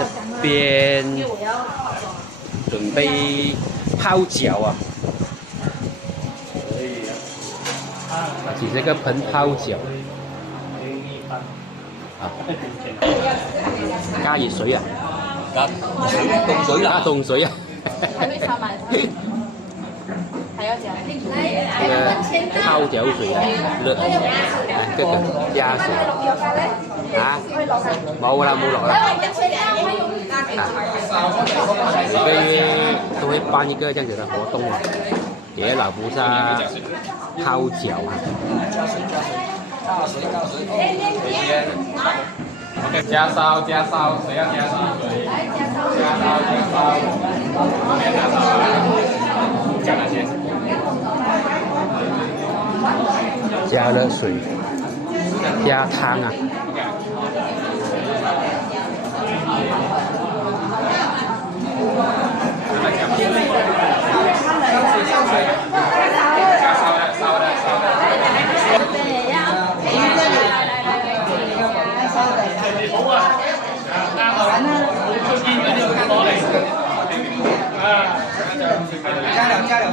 这边准备泡脚啊，拿起这个盆泡脚啊，加熱水啊，凍水啦，加凍水啊。还会烧满，还要加。这个泡脚水啊，熱，這個加水啊，冇啦冇落啦。啊，每個月都會辦一個這樣子的活動啊，給老菩薩泡腳啊。OK， 加燒，誰要加燒水？加燒，後面加燒，加哪些？加熱水，加湯啊。加了。